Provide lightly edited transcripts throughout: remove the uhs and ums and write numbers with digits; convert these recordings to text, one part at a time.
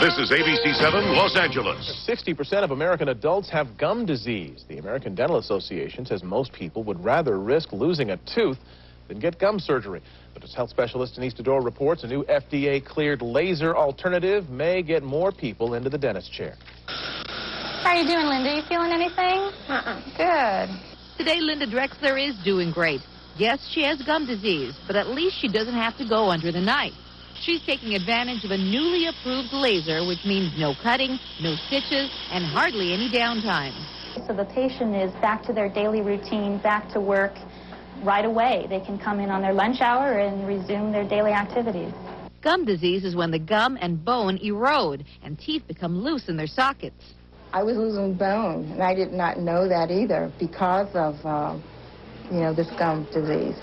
This is ABC7 Los Angeles. 60% of American adults have gum disease. The American Dental Association says most people would rather risk losing a tooth than get gum surgery. But as health specialist Denise Dodor reports, a new FDA-cleared laser alternative may get more people into the dentist chair. How are you doing, Linda? You feeling anything? Good. Today, Linda Drexler is doing great. Yes, she has gum disease, but at least she doesn't have to go under the knife. She's taking advantage of a newly approved laser, which means no cutting, no stitches, and hardly any downtime. So the patient is back to their daily routine, back to work right away. They can come in on their lunch hour and resume their daily activities. Gum disease is when the gum and bone erode and teeth become loose in their sockets. I was losing bone, and I did not know that either because of, this gum disease.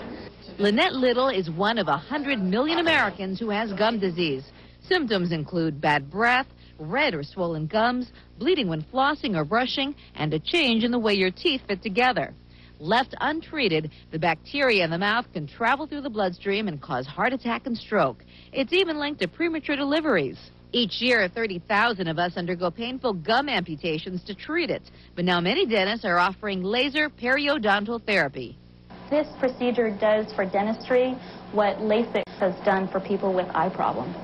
Lynette Little is one of 100 million Americans who has gum disease. Symptoms include bad breath, red or swollen gums, bleeding when flossing or brushing, and a change in the way your teeth fit together. Left untreated, the bacteria in the mouth can travel through the bloodstream and cause heart attack and stroke. It's even linked to premature deliveries. Each year, 30,000 of us undergo painful gum amputations to treat it. But now many dentists are offering laser periodontal therapy. This procedure does for dentistry what LASIK has done for people with eye problems.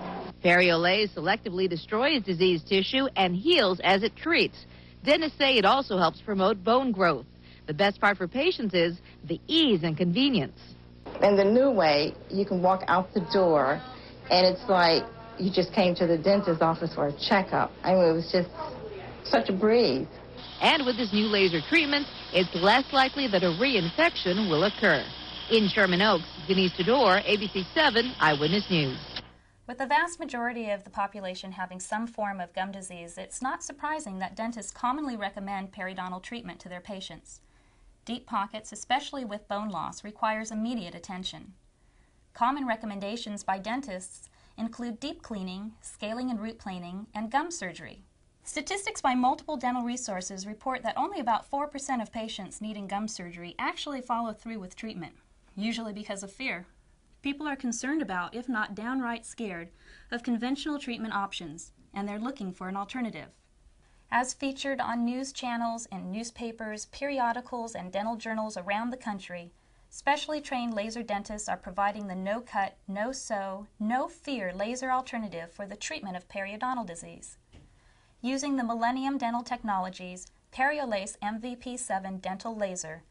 Periolase selectively destroys diseased tissue and heals as it treats. Dentists say it also helps promote bone growth. The best part for patients is the ease and convenience. In the new way, you can walk out the door, and it's like you just came to the dentist's office for a checkup. I mean, it was just such a breeze. And with this new laser treatment, it's less likely that a reinfection will occur. In Sherman Oaks, Denise Dodor, ABC7 Eyewitness News. With the vast majority of the population having some form of gum disease, it's not surprising that dentists commonly recommend periodontal treatment to their patients. Deep pockets, especially with bone loss, requires immediate attention. Common recommendations by dentists include deep cleaning, scaling and root planing, and gum surgery. Statistics by multiple dental resources report that only about 4% of patients needing gum surgery actually follow through with treatment, usually because of fear. People are concerned about, if not downright scared, of conventional treatment options, and they're looking for an alternative. As featured on news channels and newspapers, periodicals, and dental journals around the country, specially trained laser dentists are providing the no-cut, no-sew, no-fear laser alternative for the treatment of periodontal disease. Using the Millennium Dental Technologies Periolase MVP-7 dental laser,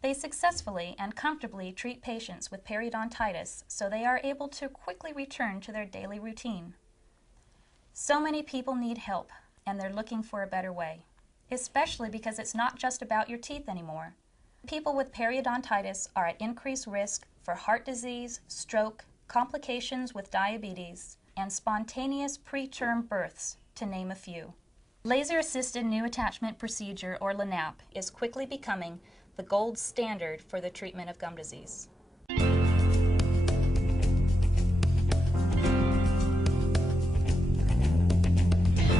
they successfully and comfortably treat patients with periodontitis so they are able to quickly return to their daily routine. So many people need help, and they're looking for a better way, especially because it's not just about your teeth anymore. People with periodontitis are at increased risk for heart disease, stroke, complications with diabetes, and spontaneous preterm births, to name a few. Laser-assisted new attachment procedure, or LANAP, is quickly becoming the gold standard for the treatment of gum disease.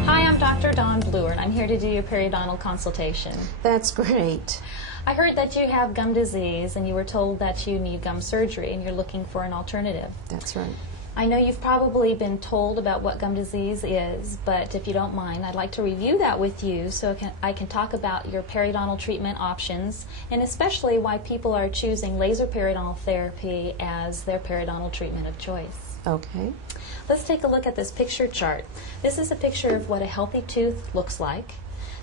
Hi, I'm Dr. Dawn Bluer, and I'm here to do your periodontal consultation. That's great. I heard that you have gum disease and you were told that you need gum surgery and you're looking for an alternative. That's right. I know you've probably been told about what gum disease is, but if you don't mind, I'd like to review that with you so I can talk about your periodontal treatment options and especially why people are choosing laser periodontal therapy as their periodontal treatment of choice. Okay. Let's take a look at this picture chart. This is a picture of what a healthy tooth looks like.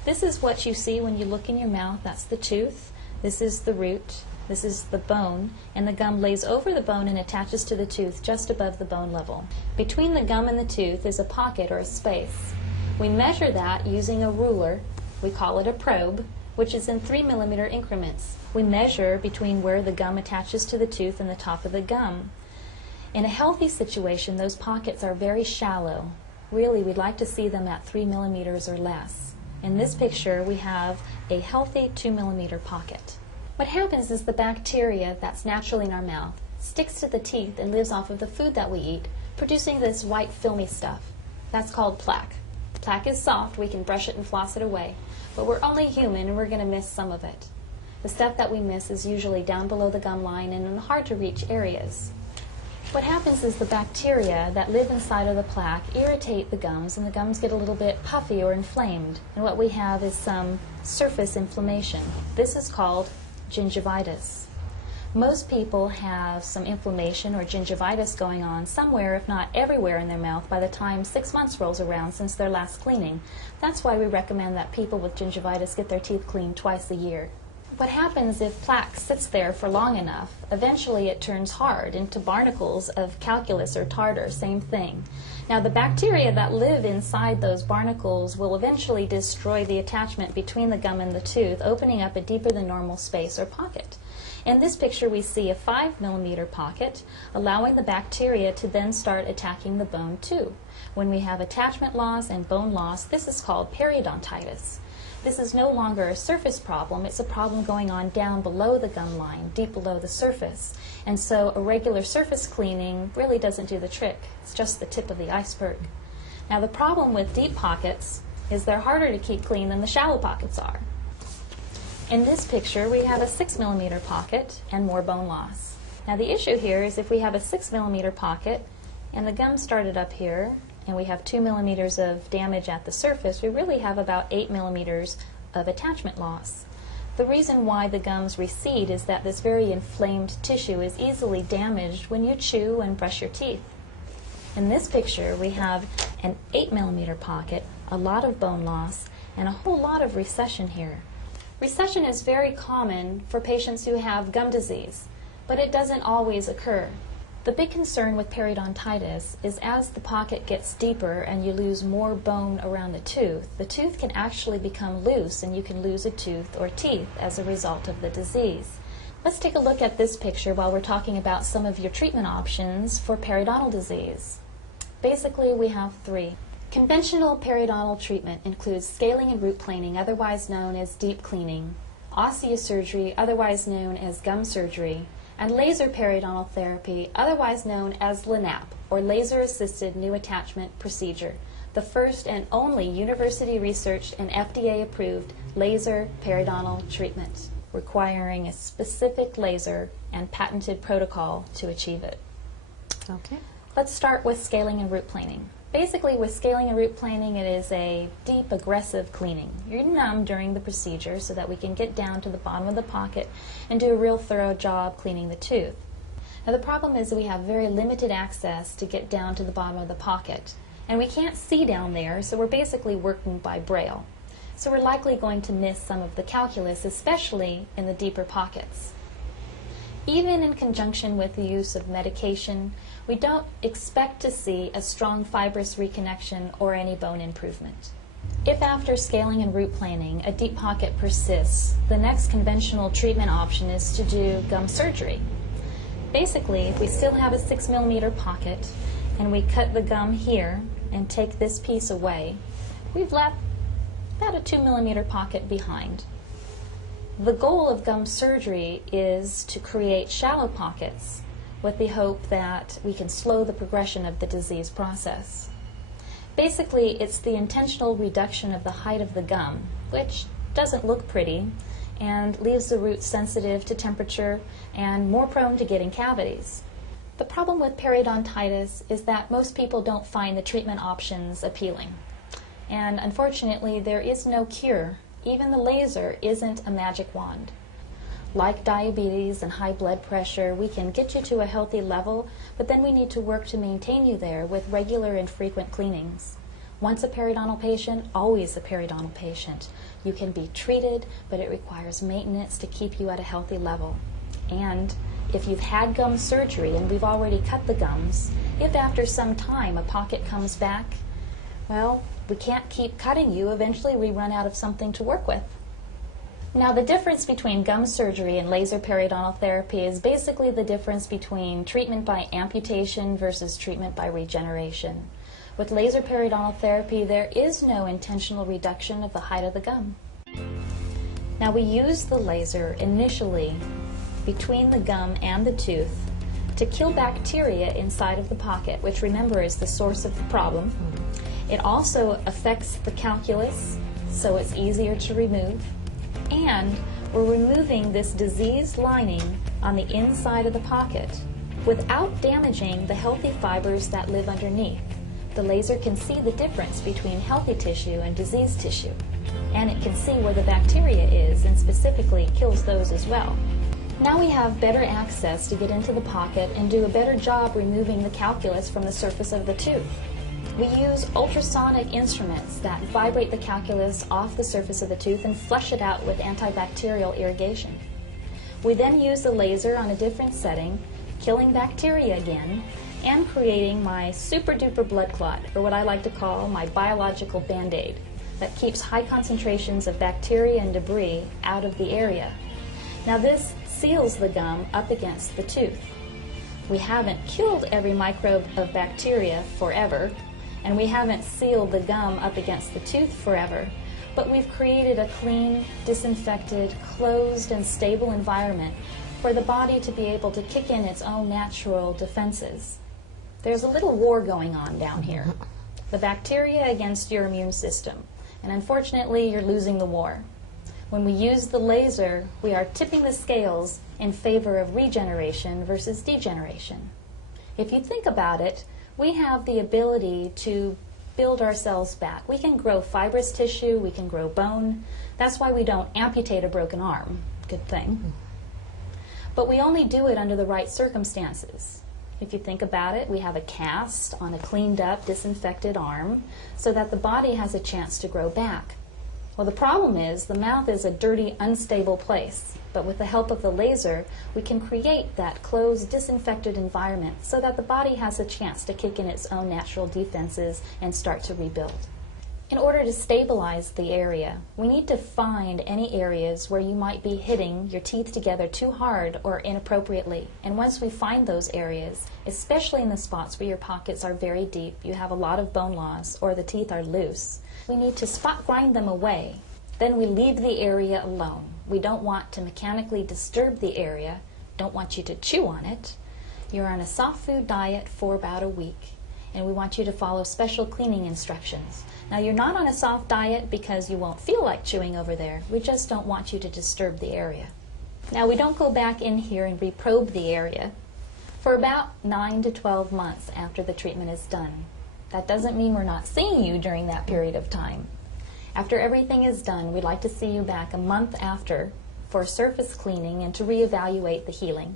This is what you see when you look in your mouth. That's the tooth. This is the root. This is the bone, and the gum lays over the bone and attaches to the tooth just above the bone level. Between the gum and the tooth is a pocket or a space. We measure that using a ruler. We call it a probe, which is in 3 millimeter increments. We measure between where the gum attaches to the tooth and the top of the gum. In a healthy situation, those pockets are very shallow. Really, we'd like to see them at 3 millimeters or less. In this picture, we have a healthy 2 millimeter pocket. What happens is the bacteria that's naturally in our mouth sticks to the teeth and lives off of the food that we eat, producing this white filmy stuff. That's called plaque. Plaque is soft, we can brush it and floss it away, but we're only human and we're going to miss some of it. The stuff that we miss is usually down below the gum line and in hard to reach areas. What happens is the bacteria that live inside of the plaque irritate the gums, and the gums get a little bit puffy or inflamed. And what we have is some surface inflammation. This is called gingivitis. Most people have some inflammation or gingivitis going on somewhere, if not everywhere, in their mouth by the time 6 months rolls around since their last cleaning. That's why we recommend that people with gingivitis get their teeth cleaned twice a year. What happens if plaque sits there for long enough? Eventually it turns hard into barnacles of calculus or tartar, same thing. Now the bacteria that live inside those barnacles will eventually destroy the attachment between the gum and the tooth, opening up a deeper than normal space or pocket. In this picture we see a 5 millimeter pocket, allowing the bacteria to then start attacking the bone too. When we have attachment loss and bone loss, this is called periodontitis. This is no longer a surface problem, it's a problem going on down below the gum line, deep below the surface. And so a regular surface cleaning really doesn't do the trick. It's just the tip of the iceberg. Now the problem with deep pockets is they're harder to keep clean than the shallow pockets are. In this picture we have a 6 millimeter pocket and more bone loss. Now the issue here is if we have a 6 millimeter pocket and the gum started up here, and we have 2 millimeters of damage at the surface, we really have about 8 millimeters of attachment loss. The reason why the gums recede is that this very inflamed tissue is easily damaged when you chew and brush your teeth. In this picture, we have an 8 millimeter pocket, a lot of bone loss, and a whole lot of recession here. Recession is very common for patients who have gum disease, but it doesn't always occur. The big concern with periodontitis is as the pocket gets deeper and you lose more bone around the tooth can actually become loose and you can lose a tooth or teeth as a result of the disease. Let's take a look at this picture while we're talking about some of your treatment options for periodontal disease. Basically, we have 3. Conventional periodontal treatment includes scaling and root planing, otherwise known as deep cleaning, osteosurgery, otherwise known as gum surgery, and laser periodontal therapy, otherwise known as LANAP, or laser-assisted new attachment procedure, the first and only university-researched and FDA-approved laser periodontal treatment, requiring a specific laser and patented protocol to achieve it. Okay. Let's start with scaling and root planing. Basically, with scaling and root planing, it is a deep, aggressive cleaning. You're numb during the procedure so that we can get down to the bottom of the pocket and do a real thorough job cleaning the tooth. Now, the problem is that we have very limited access to get down to the bottom of the pocket. And we can't see down there, so we're basically working by braille. So we're likely going to miss some of the calculus, especially in the deeper pockets. Even in conjunction with the use of medication, we don't expect to see a strong fibrous reconnection or any bone improvement. If after scaling and root planing a deep pocket persists, the next conventional treatment option is to do gum surgery. Basically, if we still have a 6 millimeter pocket and we cut the gum here and take this piece away, we've left about a 2 millimeter pocket behind. The goal of gum surgery is to create shallow pockets with the hope that we can slow the progression of the disease process. Basically, it's the intentional reduction of the height of the gum, which doesn't look pretty and leaves the roots sensitive to temperature and more prone to getting cavities. The problem with periodontitis is that most people don't find the treatment options appealing. And unfortunately, there is no cure. Even the laser isn't a magic wand. Like diabetes and high blood pressure, we can get you to a healthy level, but then we need to work to maintain you there with regular and frequent cleanings. Once a periodontal patient, always a periodontal patient. You can be treated, but it requires maintenance to keep you at a healthy level. And if you've had gum surgery and we've already cut the gums, if after some time a pocket comes back, well, we can't keep cutting you. Eventually we run out of something to work with. Now, the difference between gum surgery and laser periodontal therapy is basically the difference between treatment by amputation versus treatment by regeneration. With laser periodontal therapy, there is no intentional reduction of the height of the gum. Now, we use the laser initially between the gum and the tooth to kill bacteria inside of the pocket, which, remember, is the source of the problem. It also affects the calculus, so it's easier to remove. And we're removing this diseased lining on the inside of the pocket, without damaging the healthy fibers that live underneath. The laser can see the difference between healthy tissue and diseased tissue, and it can see where the bacteria is and specifically kills those as well. Now we have better access to get into the pocket and do a better job removing the calculus from the surface of the tooth. We use ultrasonic instruments that vibrate the calculus off the surface of the tooth and flush it out with antibacterial irrigation. We then use the laser on a different setting, killing bacteria again, and creating my super duper blood clot, or what I like to call my biological band-aid, that keeps high concentrations of bacteria and debris out of the area. Now this seals the gum up against the tooth. We haven't killed every microbe of bacteria forever, and we haven't sealed the gum up against the tooth forever, but we've created a clean, disinfected, closed, and stable environment for the body to be able to kick in its own natural defenses. There's a little war going on down here. The bacteria against your immune system, and unfortunately you're losing the war. When we use the laser, we are tipping the scales in favor of regeneration versus degeneration. If you think about it, we have the ability to build ourselves back. We can grow fibrous tissue, we can grow bone. That's why we don't amputate a broken arm. Good thing. But we only do it under the right circumstances. If you think about it, we have a cast on a cleaned up, disinfected arm so that the body has a chance to grow back. Well, the problem is the mouth is a dirty, unstable place. But with the help of the laser, we can create that closed, disinfected environment so that the body has a chance to kick in its own natural defenses and start to rebuild. In order to stabilize the area, we need to find any areas where you might be hitting your teeth together too hard or inappropriately. And once we find those areas, especially in the spots where your pockets are very deep, you have a lot of bone loss, or the teeth are loose, we need to spot grind them away. Then we leave the area alone. We don't want to mechanically disturb the area, don't want you to chew on it. You're on a soft food diet for about a week, and we want you to follow special cleaning instructions. Now, you're not on a soft diet because you won't feel like chewing over there. We just don't want you to disturb the area. Now, we don't go back in here and reprobe the area for about 9 to 12 months after the treatment is done. That doesn't mean we're not seeing you during that period of time. After everything is done, we'd like to see you back a month after for surface cleaning and to reevaluate the healing.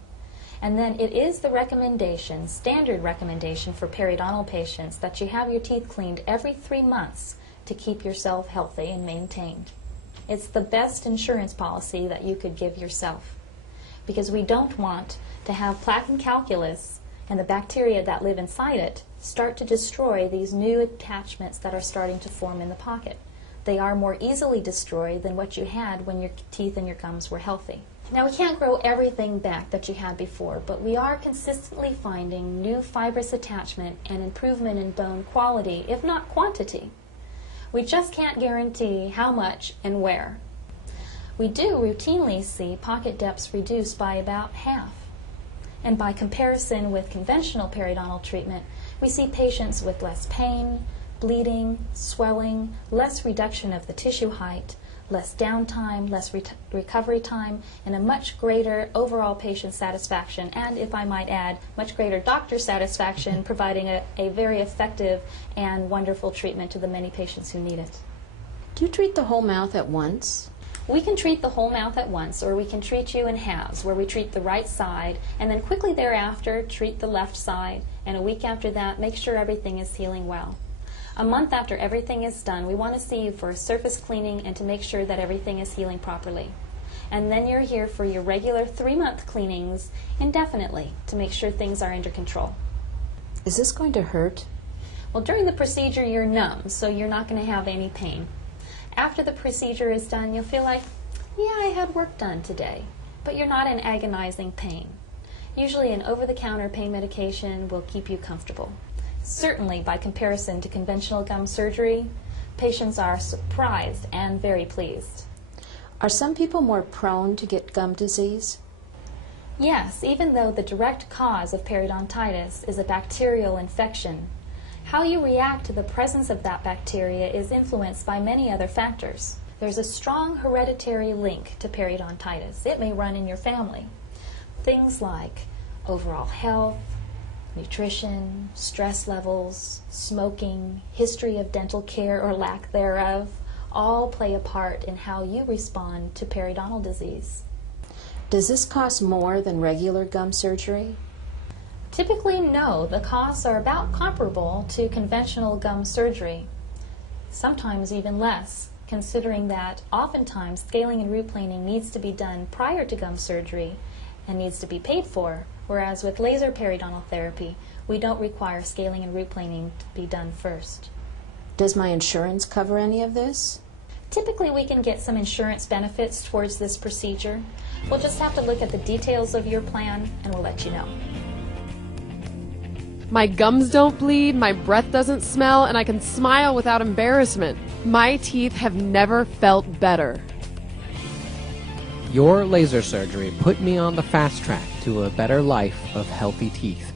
And then it is the recommendation, standard recommendation for periodontal patients, that you have your teeth cleaned every 3 months to keep yourself healthy and maintained. It's the best insurance policy that you could give yourself, because we don't want to have plaque and calculus and the bacteria that live inside it start to destroy these new attachments that are starting to form in the pocket. They are more easily destroyed than what you had when your teeth and your gums were healthy. Now, we can't grow everything back that you had before, but we are consistently finding new fibrous attachment and improvement in bone quality, if not quantity. We just can't guarantee how much and where. We do routinely see pocket depths reduced by about half. And by comparison with conventional periodontal treatment, we see patients with less pain, bleeding, swelling, less reduction of the tissue height, less downtime, less recovery time, and a much greater overall patient satisfaction, and, if I might add, much greater doctor satisfaction, providing a very effective and wonderful treatment to the many patients who need it. Do you treat the whole mouth at once? We can treat the whole mouth at once, or we can treat you in halves, where we treat the right side, and then quickly thereafter treat the left side, and a week after that make sure everything is healing well. A month after everything is done, we want to see you for a surface cleaning and to make sure that everything is healing properly. And then you're here for your regular 3-month cleanings indefinitely to make sure things are under control. Is this going to hurt? Well, during the procedure you're numb, so you're not going to have any pain. After the procedure is done, you'll feel like, yeah, I had work done today, but you're not in agonizing pain. Usually an over-the-counter pain medication will keep you comfortable. Certainly, by comparison to conventional gum surgery, patients are surprised and very pleased. Are some people more prone to get gum disease? Yes, even though the direct cause of periodontitis is a bacterial infection, how you react to the presence of that bacteria is influenced by many other factors. There's a strong hereditary link to periodontitis. It may run in your family. Things like overall health, nutrition, stress levels, smoking, history of dental care or lack thereof, all play a part in how you respond to periodontal disease. Does this cost more than regular gum surgery? Typically, no. The costs are about comparable to conventional gum surgery, sometimes even less, considering that oftentimes scaling and root planing needs to be done prior to gum surgery and needs to be paid for, whereas with laser periodontal therapy, we don't require scaling and root planing to be done first. Does my insurance cover any of this? Typically, we can get some insurance benefits towards this procedure. We'll just have to look at the details of your plan and we'll let you know. My gums don't bleed, my breath doesn't smell, and I can smile without embarrassment. My teeth have never felt better. Your laser surgery put me on the fast track to a better life of healthy teeth.